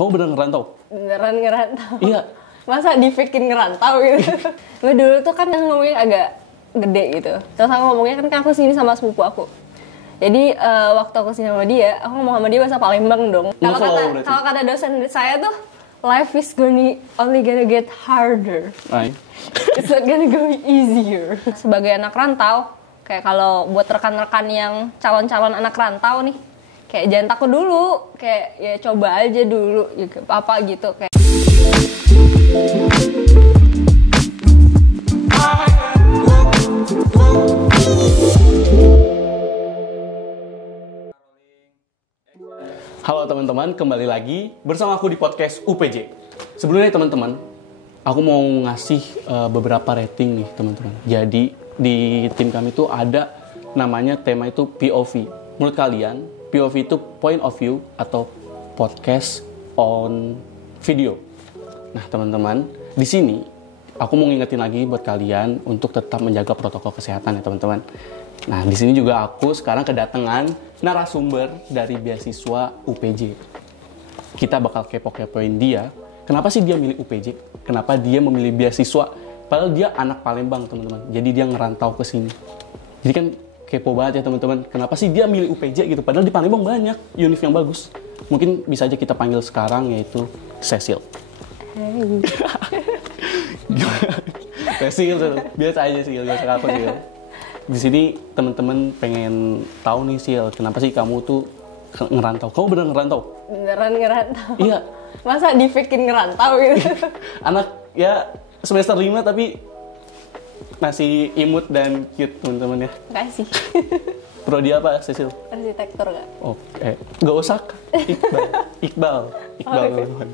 Kamu bener ngerantau? Beneran ngerantau. Iya. Masa dibikin ngerantau gitu. Gue dulu tuh kan ngomongnya agak gede gitu. Terus aku ngomongnya kan aku sini sama sepupu aku. Jadi waktu aku sini sama dia, aku ngomong sama dia bahasa Palembang dong. Kalau kata dosen saya tuh, life is only gonna get harder. It's not gonna go easier. Sebagai anak rantau, kayak kalau buat rekan-rekan yang calon-calon anak rantau nih, kayak jangan takut dulu, kayak ya coba aja dulu, gitu, apa gitu kayak. Halo teman-teman, kembali lagi bersama aku di podcast UPJ. Sebelumnya teman-teman, aku mau ngasih beberapa rating nih teman-teman. Jadi di tim kami tuh ada namanya tema itu POV. Menurut kalian, POV itu point of view atau podcast on video. Nah teman-teman, di sini aku mau ngingetin lagi buat kalian untuk tetap menjaga protokol kesehatan ya teman-teman. Nah, di sini juga aku sekarang kedatangan narasumber dari beasiswa UPJ. Kita bakal kepo-kepoin dia. Kenapa sih dia milih UPJ? Kenapa dia memilih beasiswa? Padahal dia anak Palembang, teman-teman. Jadi dia ngerantau ke sini. Jadi kan kepo banget ya, teman-teman. Kenapa sih dia milih UPJ gitu? Padahal di Palembang banyak univ yang bagus. Mungkin bisa aja kita panggil sekarang, yaitu Cecil. Hey. Cecil, biasa aja sih, biasa aku sih. Di sini teman-teman pengen tahu nih Sil, kenapa sih kamu tuh ngerantau? Kamu bener ngerantau? Beneran ngerantau. Iya. Masa dibikin ngerantau gitu? Anak ya semester 5 tapi masih imut dan cute teman-teman ya. Makasih. Prodi apa Cecil? Arsitektur gak? Oke, nggak usah. Iqbal. Teman-teman.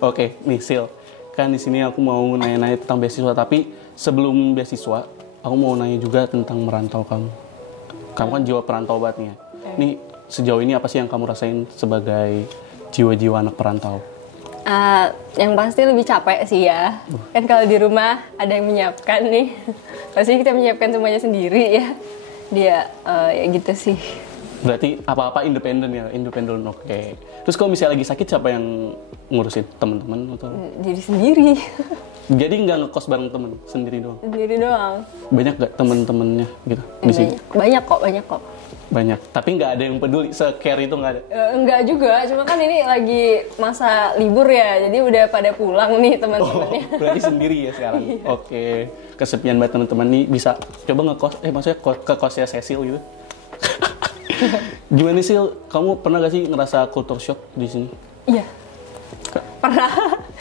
Oke, nih Sil. Kan di sini aku mau nanya-nanya tentang beasiswa, tapi sebelum beasiswa aku mau nanya juga tentang merantau kamu. Kamu kan jiwa perantau banget nih ya. Nih, sejauh ini apa sih yang kamu rasain sebagai jiwa-jiwa anak perantau? Yang pasti lebih capek sih ya. Kan kalau di rumah ada yang menyiapkan nih. Pasti kita menyiapkan semuanya sendiri ya. Dia ya gitu sih. Berarti apa-apa independen ya? Independen, oke. Terus kalau misalnya lagi sakit, siapa yang ngurusin? Teman-teman atau? Diri sendiri. Jadi nggak ngekos bareng temen, sendiri doang? Sendiri doang. Banyak nggak temen-temennya gitu di sini? Banyak kok. Banyak, tapi nggak ada yang peduli, se-care itu nggak ada? Enggak juga, cuma kan ini lagi masa libur ya, jadi udah pada pulang nih teman-temannya. Oh, berarti sendiri ya sekarang? Iya. Oke, kesepian banget teman-teman nih, bisa coba ngekos, maksudnya ke kosnya Cecil gitu? Gimana sih, kamu pernah gak sih ngerasa culture shock di sini? Iya. Pernah.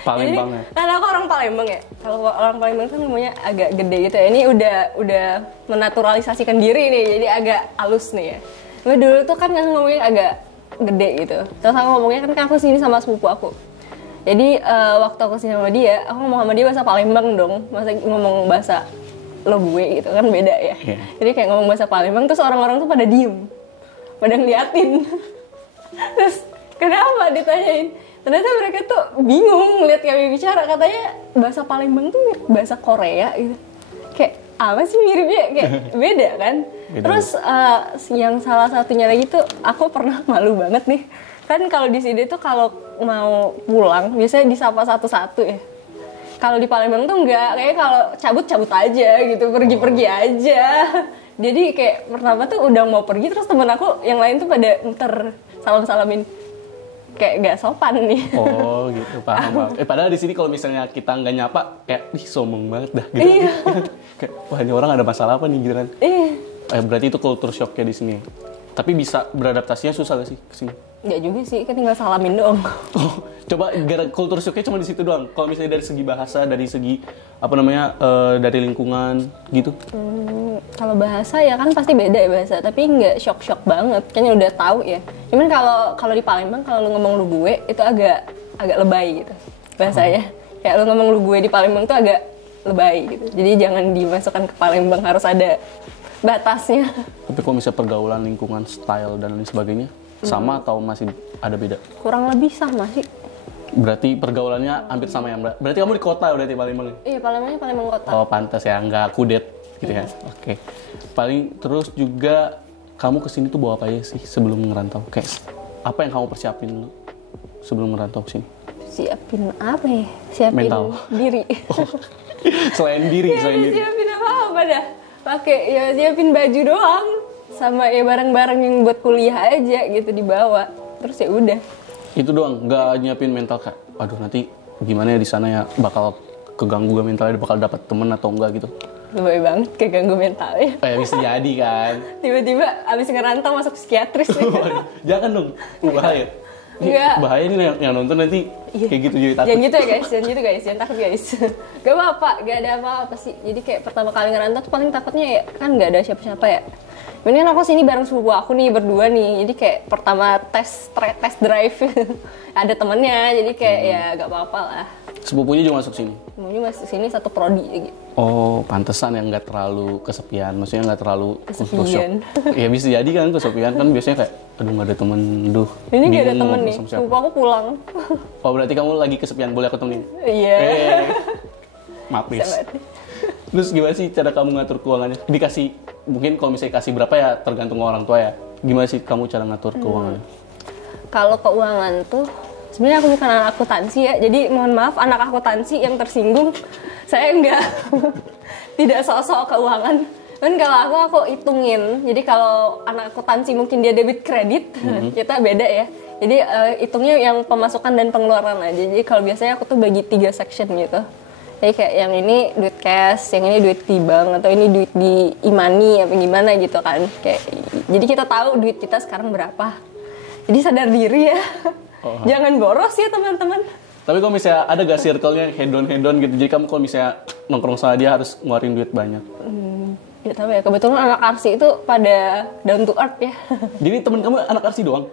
Palembang ya? Karena aku orang Palembang ya. Kalau orang Palembang kan ngomongnya agak gede gitu ya. Ini udah menaturalisasikan diri nih, jadi agak halus nih ya. Gue dulu tuh kan ngomongnya agak gede gitu. Terus aku ngomongnya kan aku sini sama sepupu aku. Jadi waktu aku sini sama dia, aku ngomong sama dia bahasa Palembang dong. Masa ngomong bahasa lo gue gitu kan beda ya. Yeah. Jadi kayak ngomong bahasa Palembang, terus orang-orang tuh pada diem. Pada ngeliatin. Terus kenapa ditanyain? Ternyata mereka tuh bingung ngeliat kami bicara, katanya bahasa Palembang tuh bahasa Korea gitu. Kayak apa sih miripnya, kayak beda kan? Beda. Terus yang salah satunya lagi tuh aku pernah malu banget nih. Kan kalau di sini tuh kalau mau pulang biasanya disapa satu-satu ya. Kalau di Palembang tuh enggak, kayak kalau cabut aja gitu, pergi-pergi aja. Jadi kayak pertama tuh udah mau pergi, terus temen aku yang lain tuh pada muter salam-salamin. Kayak gak sopan nih. Oh gitu, paham. Padahal di sini kalau misalnya kita nggak nyapa, kayak sombong banget dah gitu. Iya. Kayak wah ini orang ada masalah apa nih gitu kan. Iya. Berarti itu culture shock-nya di sini. Tapi bisa beradaptasinya susah gak sih ke sini? Nggak juga sih, kan tinggal salamin doang. Oh, coba culture shock-nya cuma di situ doang. Kalau misalnya dari segi bahasa, dari segi dari lingkungan gitu. Kalau bahasa ya kan pasti beda ya bahasa, tapi nggak shock banget, kayaknya udah tahu ya. Cuman kalau di Palembang kalau lu ngomong lu gue itu agak lebay gitu bahasanya. Kayak lu ngomong lu gue di Palembang tuh agak lebay gitu. Jadi jangan dimasukkan ke Palembang, harus ada batasnya. Tapi kalau misalnya pergaulan, lingkungan, style dan lain sebagainya sama atau masih ada beda? Kurang lebih sama sih. Berarti pergaulannya hampir sama ya, Mbak? Berarti kamu di kota berarti Palembang? Iya, Palembangnya Palembang kota. Oh, pantas ya, nggak kudet gitu ya. Oke. Paling terus juga kamu kesini tuh bawa apa aja sih sebelum ngerantau? Kayak apa yang kamu persiapin dulu sebelum ngerantau ke sini? Siapin apa ya? Siapin Mental. diri. Selain diri. Siapin apa dah? Pakai ya siapin baju doang. Sama ya barang-barang yang buat kuliah aja gitu dibawa. Terus ya udah. Itu doang, nggak nyiapin mental kayak, aduh nanti gimana ya di sana ya, bakal keganggu mentalnya, bakal dapat temen atau enggak gitu. Lebay banget keganggu mentalnya. Bisa jadi kan. Tiba-tiba abis ngerantau masuk psikiatris nih. Jangan dong, bahaya. Enggak. Bahaya nih yang nonton nanti kayak gitu jadi takut. Jangan gitu ya guys, jangan takut guys. Gak apa-apa, gak ada apa-apa sih. Jadi kayak pertama kali ngerantau tuh paling takutnya ya kan gak ada siapa-siapa ya. Ini kan aku sini bareng sepupu aku nih berdua nih, jadi kayak pertama tes drive ada temennya, jadi kayak ya gak apa-apa lah. Sepupunya juga masuk sini? Sepupunya masuk sini satu prodi gitu. Oh, pantesan yang nggak terlalu kesepian, maksudnya nggak terlalu kesepian. Ya bisa jadi kan kesepian kan biasanya kayak, aduh nggak ada temen, Ini nggak ada temen nih, sepupu aku pulang. Oh berarti kamu lagi kesepian, boleh aku temenin? Iya. Maaf bis. Terus gimana sih cara kamu ngatur keuangannya? Dikasih, mungkin kalau misalnya kasih berapa ya tergantung orang tua ya. Gimana sih kamu cara ngatur keuangannya? Kalau keuangan tuh, sebenarnya aku bukan anak akuntansi ya. Jadi mohon maaf anak akuntansi yang tersinggung. Saya enggak, tidak sok-sok keuangan. Dan kalau aku hitungin. Jadi kalau anak akuntansi mungkin dia debit kredit, kita beda ya. Jadi hitungnya yang pemasukan dan pengeluaran aja. Jadi kalau biasanya aku tuh bagi 3 section gitu. Jadi kayak yang ini duit cash, yang ini duit di bank, atau ini duit di e-money apa gimana gitu kan. Kayak, jadi kita tahu duit kita sekarang berapa. Jadi sadar diri ya. Jangan boros ya teman-teman. Tapi kalau misalnya ada gak circle-nya hedon gitu, jadi kamu kalau misalnya nongkrong sama dia harus ngeluarin duit banyak? Gak tahu ya, kebetulan anak arsi itu pada down to earth ya. Jadi temen kamu anak arsi doang?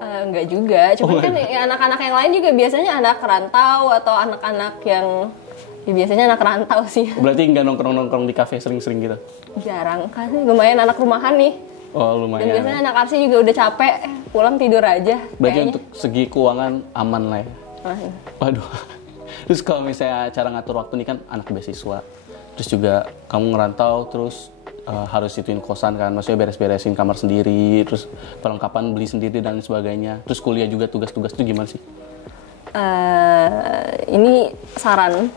Enggak juga, cuma kan ya, anak-anak yang lain juga biasanya anak rantau atau anak-anak yang ya biasanya anak rantau sih. Berarti nggak nongkrong-nongkrong di kafe sering-sering gitu? Jarang kan, lumayan anak rumahan nih. Oh lumayan. Dan biasanya anak arsi juga udah capek, pulang tidur aja. Berarti kayaknya. untuk segi keuangan aman lah ya? Waduh. Terus kalau misalnya cara ngatur waktu nih kan anak beasiswa, terus juga kamu ngerantau, terus harus ituin kosan kan, maksudnya beres-beresin kamar sendiri, terus perlengkapan beli sendiri dan sebagainya. Terus kuliah juga tugas-tugas itu gimana sih? Ini saran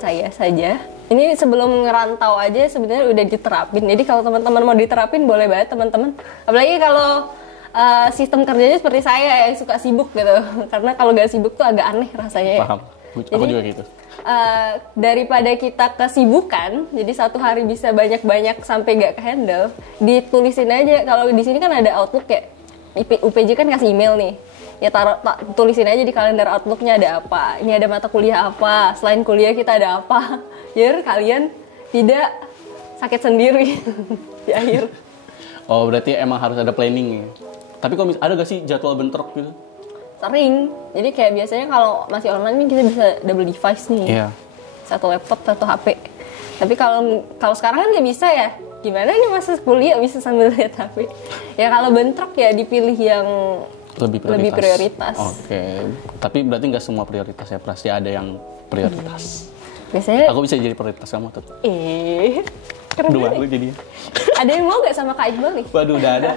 saya saja. Ini sebelum ngerantau aja sebenarnya udah diterapin. Jadi kalau teman-teman mau diterapin boleh banget teman-teman. Apalagi kalau sistem kerjanya seperti saya yang suka sibuk gitu. Karena kalau gak sibuk tuh agak aneh rasanya ya. Paham. Aku juga gitu. Daripada kita kesibukan, jadi satu hari bisa banyak-banyak sampai gak ke-handle, ditulisin aja. Kalau di sini kan ada Outlook ya. UPJ kan kasih email nih. Ya tulisin aja di kalender Outlook-nya ada apa. Ini ada mata kuliah apa. Selain kuliah kita ada apa. Biar kalian tidak sakit sendiri di akhir. Oh berarti emang harus ada planning ya. Tapi kalau ada gak sih jadwal bentrok gitu? Sering. Jadi kayak biasanya kalau masih online nih kita bisa double device nih. Iya. Satu laptop, satu HP. Tapi kalau sekarang kan nggak bisa ya. Gimana nih masa kuliah bisa sambil lihat HP? Ya kalau bentrok ya dipilih yang lebih prioritas. Oke. Tapi berarti nggak semua prioritas ya, pasti ada yang prioritas. Biasanya aku bisa jadi prioritas kamu tuh. Keren. Dua lu jadinya. Ada yang mau gak sama Kak Iqbal nih? Waduh, udah ada.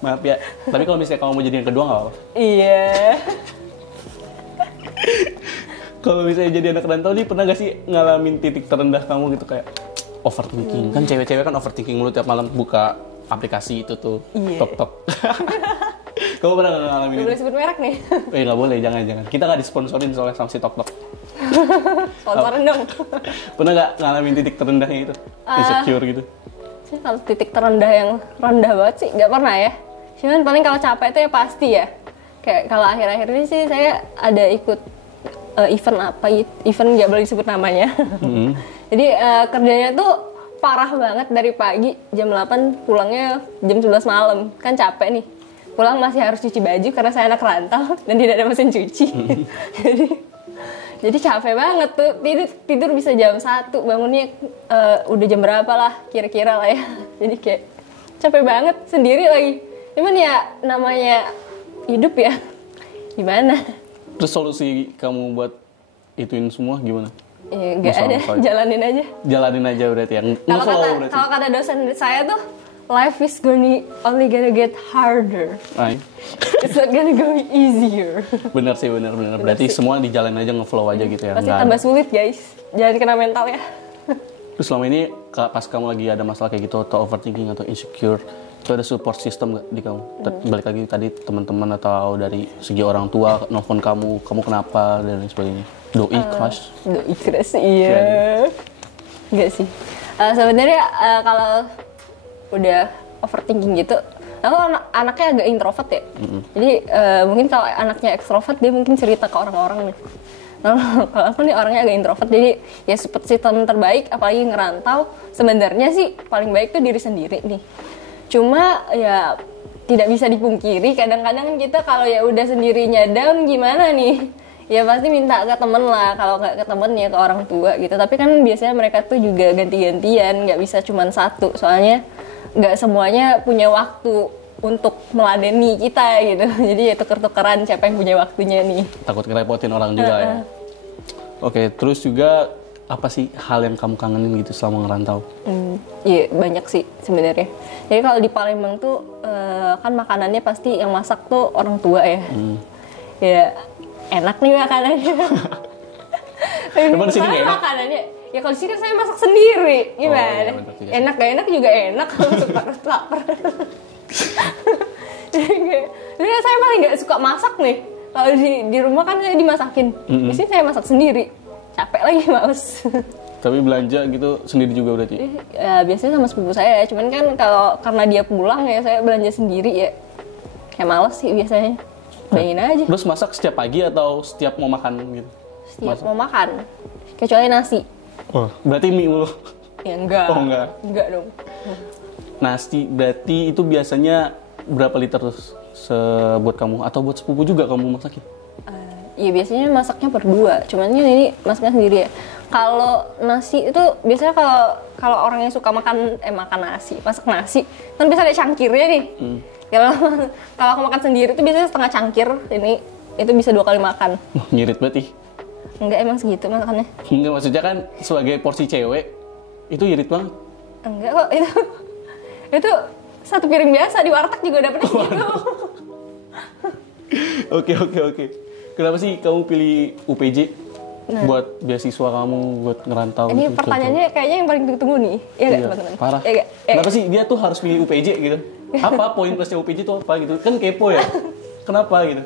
Maaf ya. Tapi kalau misalnya kamu mau jadi yang kedua nggak apa-apa. Iya. Kalau misalnya jadi anak rantau nih, pernah gak sih ngalamin titik terendah kamu gitu kayak overthinking? Kan cewek-cewek kan overthinking mulu tiap malam buka aplikasi itu tuh. Tok-tok. Kamu pernah gak ngalamin itu? Gak boleh sebut merek nih. Nggak boleh, jangan. Kita nggak disponsorin soalnya sama si tok-tok. Sponsorin dong. Pernah gak ngalamin titik terendahnya itu? Insecure gitu? Sih kalau titik terendah yang rendah banget sih nggak pernah ya. Cuman paling kalau capek itu ya pasti ya. Kayak kalau akhir-akhir ini sih saya ada ikut event nggak boleh disebut namanya. Jadi kerjanya tuh parah banget dari pagi jam 8 pulangnya jam 11 malam. Kan capek nih. Pulang masih harus cuci baju karena saya anak rantau dan tidak ada mesin cuci. Jadi capek banget tuh, tidur bisa jam 1, bangunnya udah jam berapa lah, kira-kira lah ya. Jadi kayak capek banget, sendiri lagi. Cuman ya namanya hidup ya, gimana? Terus solusi kamu buat ituin semua gimana? Ya nggak ada, jalanin aja. Jalanin aja berarti ya? Kalau kata dosen saya tuh, life is only gonna get harder. Ay. It's not gonna go easier. Bener sih, bener. Berarti sih. semua dijalan aja, ngeflow aja gitu ya. Pasti Nggak tambah ada. sulit guys. Jangan kena mental ya. Terus selama ini pas kamu lagi ada masalah kayak gitu atau overthinking atau insecure, itu ada support system nggak di kamu? Balik lagi tadi teman-teman atau dari segi orang tua nelfon kamu kenapa dan lain sebagainya. Doi crush? Doi crush iya. Enggak sih. Sebenarnya kalau udah overthinking gitu, aku anaknya agak introvert ya. Jadi mungkin kalau anaknya ekstrovert dia mungkin cerita ke orang-orang nih. Kalau aku nih orangnya agak introvert, jadi ya support system terbaik apalagi ngerantau sebenarnya sih paling baik tuh diri sendiri nih. Cuma ya tidak bisa dipungkiri kadang-kadang kita kalau ya udah sendirinya down gimana nih, ya pasti minta ke temen lah, kalau nggak ke temen ya ke orang tua gitu. Tapi kan biasanya mereka tuh juga ganti-gantian, nggak bisa cuma satu, soalnya nggak semuanya punya waktu untuk meladeni kita gitu. Jadi ya tuker-tukeran siapa yang punya waktunya nih. Takut ngerepotin orang juga ya. Oke, terus juga apa sih hal yang kamu kangenin gitu selama ngerantau? Iya banyak sih sebenarnya. Jadi kalau di Palembang tuh kan makanannya pasti yang masak tuh orang tua ya. Ya enak nih makanannya. Emang di sini nggak enak? Makanannya. Ya kalau di sini kan saya masak sendiri. Gimana? Oh, iya, bener juga. Enak gak enak juga enak kalau suka lapar. Jadi saya paling nggak suka masak nih. Kalau di rumah kan saya dimasakin. Di sini saya masak sendiri. Capek lagi males. Tapi belanja gitu sendiri juga berarti? Ya, biasanya sama sepupu saya. Cuman kan kalau karena dia pulang ya saya belanja sendiri ya. Kayak males sih biasanya. Bayangin aja. Terus masak setiap pagi atau setiap mau makan gitu? Setiap mau makan. Kecuali nasi. Oh, berarti mie mulu? Ya enggak. Oh enggak? Enggak dong. Nasi berarti itu biasanya berapa liter terus buat kamu? Atau buat sepupu juga kamu masakin? Iya biasanya masaknya berdua, cuman ini masaknya sendiri ya. Kalau nasi itu biasanya kalau orang yang suka makan nasi, masak nasi, kan biasanya ada cangkirnya nih. Kalau aku makan sendiri itu biasanya setengah cangkir, ini itu bisa 2 kali makan. Ngirit berarti? Enggak emang segitu makannya? Enggak, maksudnya kan sebagai porsi cewek itu irit banget. Enggak kok itu satu piring biasa di warteg juga dapetnya gitu. Oke. Kenapa sih kamu pilih UPJ buat beasiswa kamu, buat ngerantau? Ini gitu, pertanyaannya kayaknya yang paling ditunggu nih. Iya nggak teman-teman? Parah. Iya nggak? Kenapa sih dia tuh harus pilih UPJ gitu? Apa poin plusnya UPJ tuh apa gitu? Kan kepo ya. Kenapa gitu?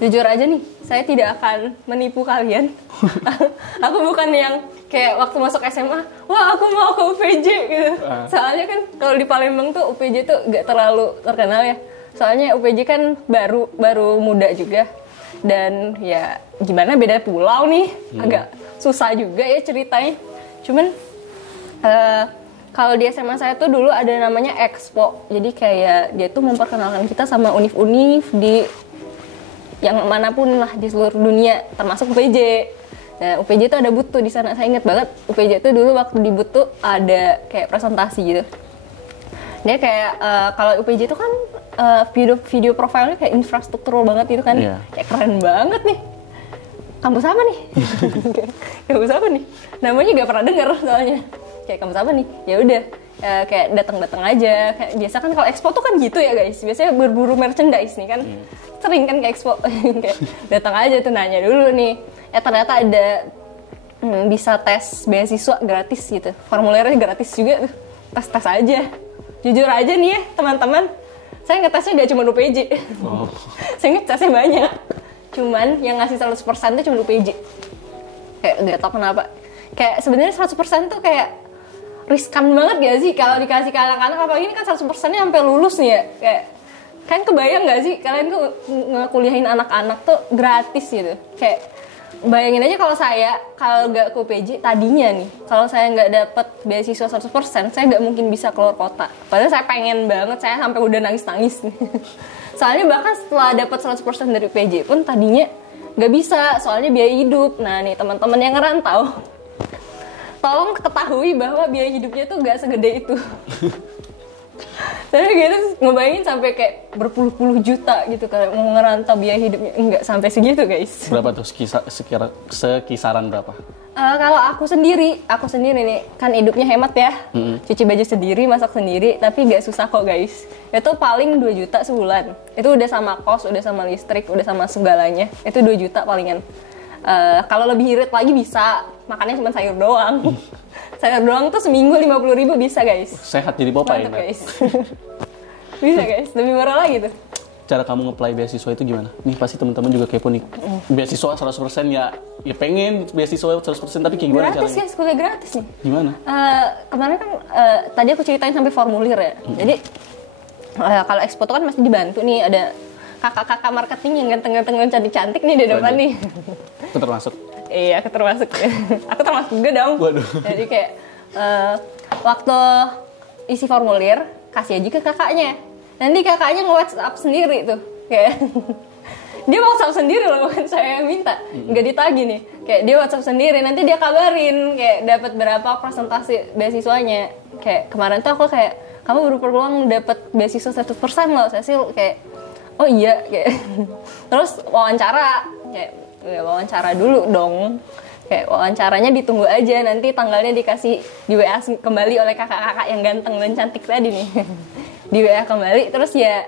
Jujur aja nih, saya tidak akan menipu kalian. Aku bukan yang kayak waktu masuk SMA, wah aku mau ke UPJ gitu. Soalnya kan kalau di Palembang tuh UPJ tuh gak terlalu terkenal ya. Soalnya UPJ kan baru muda juga. Dan ya gimana beda pulau nih, agak susah juga ya ceritanya. Cuman kalau di SMA saya tuh dulu ada namanya Expo. Jadi kayak dia tuh memperkenalkan kita sama univ-univ di yang manapun lah di seluruh dunia, termasuk UPJ. Nah, UPJ itu ada booth tuh di sana. Saya ingat banget UPJ itu dulu waktu di booth tuh ada kayak presentasi gitu. Dia kayak kalau UPJ itu kan video profilnya kayak infrastruktur banget gitu kan. Yeah. Kayak keren banget nih. Kampus apa nih? Kampus apa nih? Namanya gak pernah dengar soalnya. Kayak kampus apa nih? Ya udah. Kayak datang aja. Kayak biasa kan kalau expo tuh kan gitu ya guys. Biasanya berburu merchandise nih kan. Sering kan ke expo. Kayak datang aja tuh nanya dulu nih. Ternyata ada bisa tes beasiswa gratis gitu. Formulirnya gratis juga tuh. Tes aja. Jujur aja nih ya teman-teman. Saya ngetesnya gak cuma UPJ. Oh. Saya ngetesnya banyak. Cuman yang ngasih 100% tuh cuma UPJ. Kayak gak tau kenapa. Kayak sebenarnya 100% tuh kayak riskan banget gak sih kalau dikasih ke anak-anak, apalagi ini kan 100%-nya sampai lulus nih ya. Kayak kan kebayang gak sih kalian tuh ngekuliahin anak-anak tuh gratis gitu. Kayak bayangin aja kalau nggak ke UPJ tadinya nih, kalau saya nggak dapet beasiswa 100%, saya nggak mungkin bisa keluar kota. Padahal saya pengen banget, saya sampai udah nangis-nangis nih. Soalnya bahkan setelah dapat 100% dari UPJ pun tadinya nggak bisa, soalnya biaya hidup. Nah nih teman-teman yang ngerantau, tolong ketahui bahwa biaya hidupnya tuh nggak segede itu. Saya gitu ngebayangin sampai kayak berpuluh-puluh juta gitu kalau mau ngerantau biaya hidupnya, enggak sampai segitu guys. Berapa tuh sekisaran berapa? Kalau aku sendiri nih kan hidupnya hemat ya, cuci baju sendiri, masak sendiri, tapi nggak susah kok guys. Itu paling 2 juta sebulan. Itu udah sama kos, udah sama listrik, udah sama segalanya. Itu 2 juta palingan. Kalau lebih irit lagi bisa, makannya cuma sayur doang. Sayur doang tuh seminggu 50.000 bisa guys. Sehat jadi Popeye. Mantap guys. Bisa guys, lebih murah lagi tuh. Cara kamu nge-apply beasiswa itu gimana? Nih pasti teman-teman juga kepo nih. Beasiswa 100% ya pengen beasiswa 100% tapi kayak gimana Gratis caranya? guys, kuliah gratis nih. Gimana? Kemarin kan tadi aku ceritain sampai formulir ya. Jadi kalau expo tuh kan mesti dibantu nih, ada kakak-kakak marketing yang ganteng-ganteng dan cantik-cantik nih di depan nih. Itu termasuk? Iya, aku termasuk. Aku termasuk juga dong. Waduh. Jadi kayak waktu isi formulir kasih aja ke kakaknya. Nanti kakaknya nge-WhatsApp sendiri tuh. Kayak dia WhatsApp sendiri loh, bukan saya yang minta. Nggak ditagih nih. Kayak dia WhatsApp sendiri, nanti dia kabarin kayak dapat berapa presentasi beasiswanya. Kayak kemarin tuh aku kayak, kamu berpeluang dapat beasiswa 100% loh. Saya sih kayak, oh iya kayak. Terus wawancara, kayak ya wawancara dulu dong. Kayak wawancaranya ditunggu aja, nanti tanggalnya dikasih di WA kembali oleh kakak-kakak yang ganteng dan cantik tadi nih. Di WA kembali, terus ya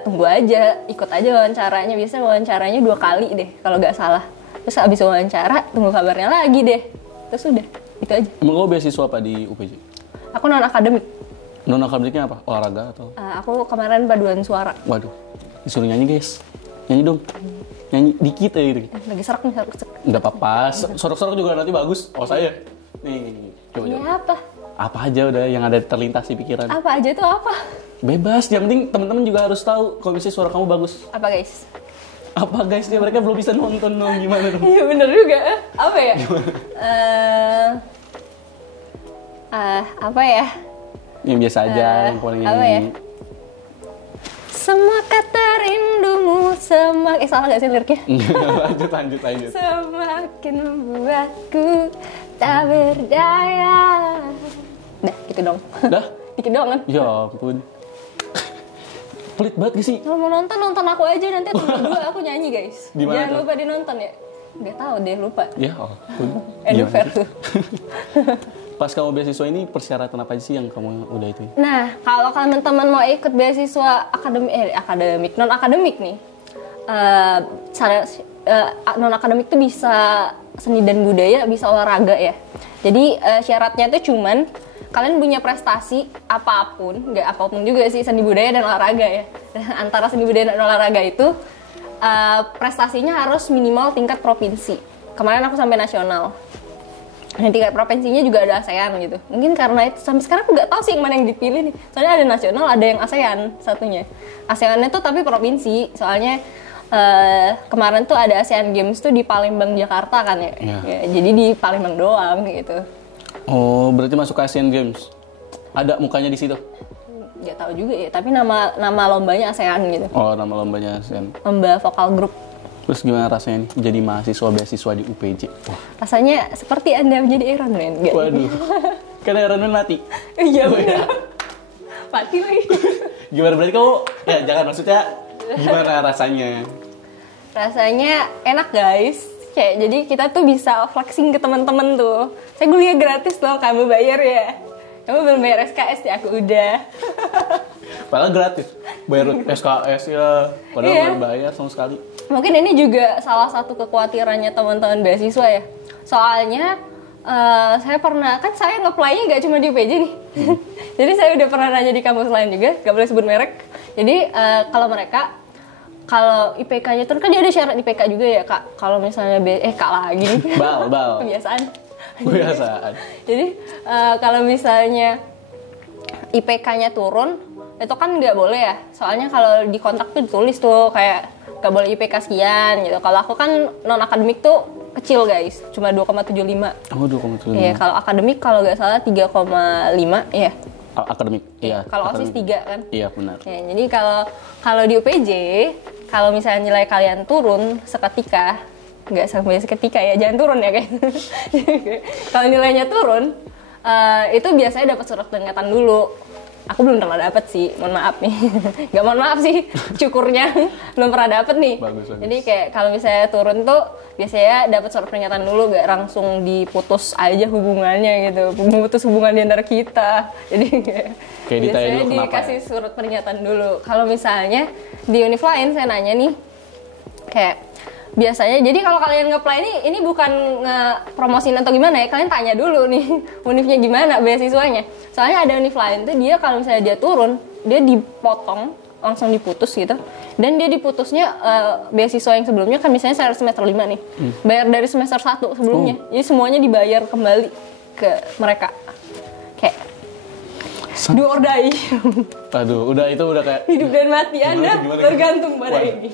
tunggu aja, ikut aja wawancaranya. Biasanya wawancaranya 2 kali deh kalau nggak salah. Terus abis wawancara tunggu kabarnya lagi deh. Terus udah, itu aja. Emang kamu beasiswa apa di UPJ? Aku non akademik. Non akademiknya apa? Olahraga atau? Aku kemarin paduan suara. Waduh, disuruh nyanyi guys. Nyanyi dong. Nyanyi dikit aja gitu. Lagi serak nih, serak. Nggak apa-apa, sorok-sorok juga nanti bagus. Oh saya. Nih, coba. Ini apa? Apa aja udah yang ada terlintas di pikiran. Apa aja tuh apa? Bebas, yang penting teman-teman juga harus tahu kalau misalnya suara kamu bagus. Apa guys? Apa guys, dia mereka belum bisa nonton dong, gimana dong? Iya bener juga. Apa ya? Apa ya? Yang biasa aja, yang paling apa ya? Semua kata rindumu salah gak sih liriknya? lanjut. Semakin membuatku tak berdaya. Dah, gitu dong. Dah? Dikit doang kan? Ya ampun. Pelit banget gak sih? Kalau mau nonton aku aja, nanti berdua aku nyanyi guys. Di mana Jangan tuh? lupa dinonton ya. Gak tahu deh, lupa. Ya ampun. Endover tuh. Pas kamu beasiswa ini persyaratan apa aja sih yang kamu udah itu? Nah, kalau teman-teman mau ikut beasiswa akademik, non akademik nih, non akademik tuh bisa seni dan budaya, bisa olahraga ya. Jadi syaratnya tuh cuman kalian punya prestasi apapun, nggak apapun juga sih, seni budaya dan olahraga ya. Antara seni budaya dan olahraga itu prestasinya harus minimal tingkat provinsi. Kemarin aku sampai nasional. Nah, tingkat provinsinya juga ada ASEAN gitu. Mungkin karena itu sampai sekarang aku nggak tahu sih yang mana yang dipilih nih. Soalnya ada nasional, ada yang ASEAN satunya. ASEAN-nya tuh tapi provinsi. Soalnya kemarin tuh ada ASEAN Games tuh di Palembang, Jakarta kan ya. Ya, jadi di Palembang doang gitu. Oh, berarti masuk ke Asian Games. Ada mukanya di situ? Nggak tahu juga ya, tapi nama lombanya ASEAN gitu. Oh, nama lombanya Asian. Lomba vokal grup. Terus gimana rasanya nih jadi mahasiswa beasiswa di UPJ? Wah. Rasanya seperti Anda menjadi Iron Man, gak? Waduh, karena Iron Man mati. Iya benar. Mati lagi. Gimana berarti kamu? Ya jangan, maksudnya gimana rasanya? Rasanya enak guys. Kayak jadi kita tuh bisa flexing ke teman-teman tuh. Saya kuliah gratis loh, kamu bayar ya. Kamu belum bayar SKS ya, aku udah. Padahal gratis. Bayar SKS ya, padahal Iya. baru bayar sama sekali. Mungkin ini juga salah satu kekhawatirannya teman-teman beasiswa ya. Soalnya saya pernah, kan saya nge-apply-nya nggak cuma di UPJ nih. Jadi saya udah pernah nanya di kampus lain juga, nggak boleh sebut merek. Jadi kalau IPK-nya tuh kan dia ada syarat IPK juga ya kak. Kalau misalnya kak lagi. Bal. Kebiasaan. Jadi kalau misalnya IPK-nya turun, itu kan nggak boleh ya. Soalnya kalau di kontrak tuh ditulis tuh kayak nggak boleh IPK sekian gitu. Kalau aku kan non akademik tuh kecil guys, cuma 2,75. Oh, 2,75. Iya, kalau akademik kalau nggak salah 3,5 ya. Akademik, iya. Kalau OSIS 3 kan. Iya, benar. Ya, jadi kalau di UPJ, kalau misalnya nilai kalian turun seketika, nggak sampai seketika ya, jangan turun ya guys. Kalau nilainya turun, itu biasanya dapat surat peringatan dulu. aku belum pernah dapet sih, mohon maaf nih. Gak mohon maaf sih, syukurnya belum pernah dapet nih. Bagus. Jadi kayak kalau misalnya turun tuh biasanya dapat surat pernyataan dulu, gak langsung diputus aja hubungannya gitu, memutus hubungan di antara kita. Jadi kayak ditanya biasanya dulu kenapa dikasih surat pernyataan dulu. Kalau misalnya di univ lain saya nanya nih, kayak biasanya, jadi kalau kalian nge-apply ini bukan nge-promosin atau gimana ya, kalian tanya dulu nih univnya gimana, beasiswanya. Soalnya ada univ lain tuh dia kalau misalnya dia turun, dia dipotong, langsung diputus gitu. Dan dia diputusnya beasiswa yang sebelumnya kan misalnya semester 5 nih, bayar dari semester 1 sebelumnya. Jadi semuanya dibayar kembali ke mereka. Kayak do or die. Aduh, itu udah kayak hidup dan mati Anda gimana? bergantung pada ini.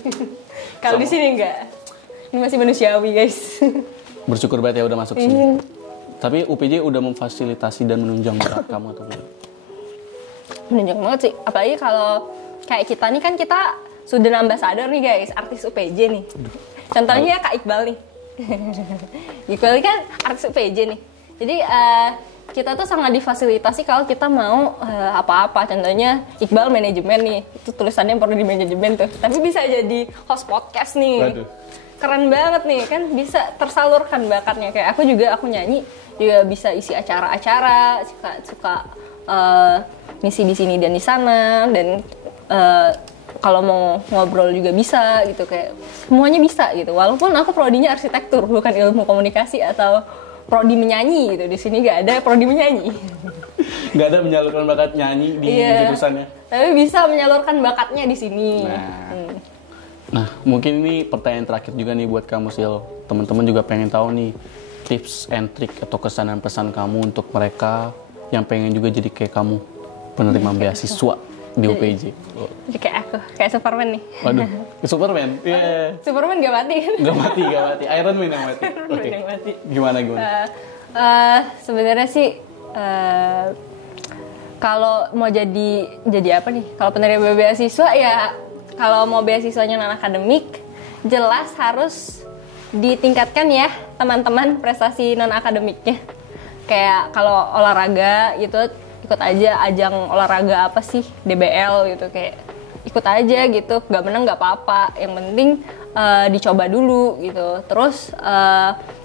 Kalau di sini enggak. Ini masih manusiawi, guys. Bersyukur banget ya udah masuk sini. Tapi UPJ udah memfasilitasi dan menunjang berat kamu atau belum? Menunjang banget sih. Apalagi kalau kayak kita nih kan kita sudah ambassador nih guys, artis UPJ nih. Contohnya Kak Iqbal nih. Iqbal kan artis UPJ nih. Jadi kita tuh sangat difasilitasi kalau kita mau apa-apa. Contohnya Iqbal manajemen nih, itu tulisannya perlu di manajemen tuh. Tapi bisa jadi host podcast nih. Waduh. Keren banget nih, kan bisa tersalurkan bakatnya. Kayak aku nyanyi juga bisa isi acara-acara, suka ngisi di sini dan di sana, dan kalau mau ngobrol juga bisa gitu, kayak semuanya bisa gitu. Walaupun aku prodinya arsitektur, bukan ilmu komunikasi atau prodi menyanyi gitu. Di sini nggak ada prodi menyanyi. Nggak ada menyalurkan bakat nyanyi di jurusannya. Tapi bisa menyalurkan bakatnya di sini. Nah, mungkin ini pertanyaan terakhir juga nih buat kamu, Sil. Teman-teman juga pengen tahu nih tips and trick atau kesan dan pesan kamu untuk mereka yang pengen juga jadi kayak kamu, penerima beasiswa di UPJ. Jadi kayak aku, kayak Superman nih. Waduh, Superman? Iya. Yeah. Superman gak mati kan? Gak mati. Iron Man yang mati. Iron Man yang mati. Gimana? Sebenarnya sih, kalau mau jadi apa nih? Kalau penerima beasiswa ya, kalau mau beasiswanya non akademik, jelas harus ditingkatkan ya teman-teman prestasi non akademiknya. Kayak kalau olahraga gitu, ikut aja ajang olahraga apa sih, DBL gitu, kayak ikut aja gitu, nggak menang nggak apa-apa, yang penting dicoba dulu gitu. Terus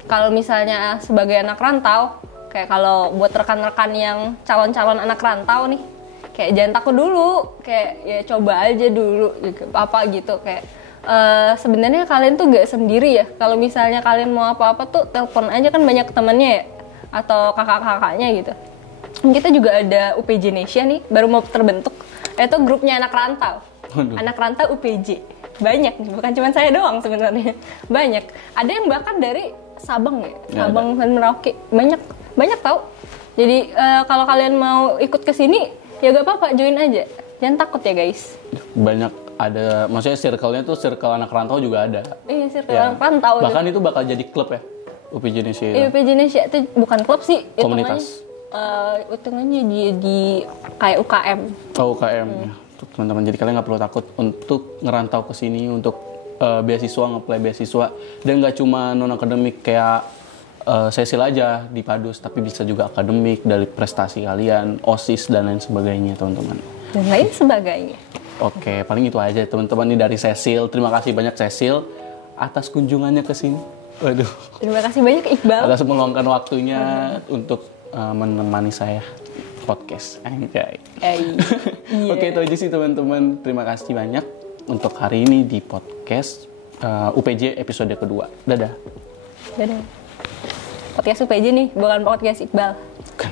kalau misalnya sebagai anak rantau, kayak kalau buat rekan-rekan yang calon-calon anak rantau nih, kayak jangan takut dulu, kayak ya coba aja dulu apa gitu. Kayak sebenarnya kalian tuh gak sendiri ya. Kalau misalnya kalian mau apa-apa tuh telepon aja, kan banyak temannya ya, atau kakak-kakaknya gitu. Kita juga ada UPJ Indonesia nih, baru mau terbentuk. Itu grupnya anak rantau. Anak rantau UPJ. Banyak nih, bukan cuma saya doang sebenarnya. Banyak. Ada yang bahkan dari Sabang ya, Sabang dan Merauke. Banyak tau. Jadi kalau kalian mau ikut ke sini, ya gak apa-apa, join aja. Jangan takut ya guys. Banyak ada, maksudnya circle-nya tuh circle anak rantau juga ada. Iya, circle anak rantau. Bahkan itu bakal jadi klub ya, UPJ Indonesia. Iya, UPJ Indonesia itu bukan klub sih. Komunitas. Hitungannya di kayak UKM. Oh, UKM. Ya. Teman-teman, jadi kalian nggak perlu takut untuk ngerantau ke sini untuk beasiswa, nge-apply beasiswa. Dan nggak cuma non-akademik kayak sesil aja di Padus, tapi bisa juga akademik dari prestasi kalian, OSIS dan lain sebagainya, teman-teman. Dan lain sebagainya. Oke, paling itu aja teman-teman nih dari Cecil. Terima kasih banyak Cecil atas kunjungannya ke sini. Waduh. Terima kasih banyak Iqbal. Atas meluangkan waktunya untuk menemani saya podcast. Anjay. Iya. Oke, itu aja sih teman-teman. Terima kasih banyak untuk hari ini di podcast UPJ episode kedua. Dadah. Dadah. Podcast UPJ nih, bukan podcast Iqbal. Bukan.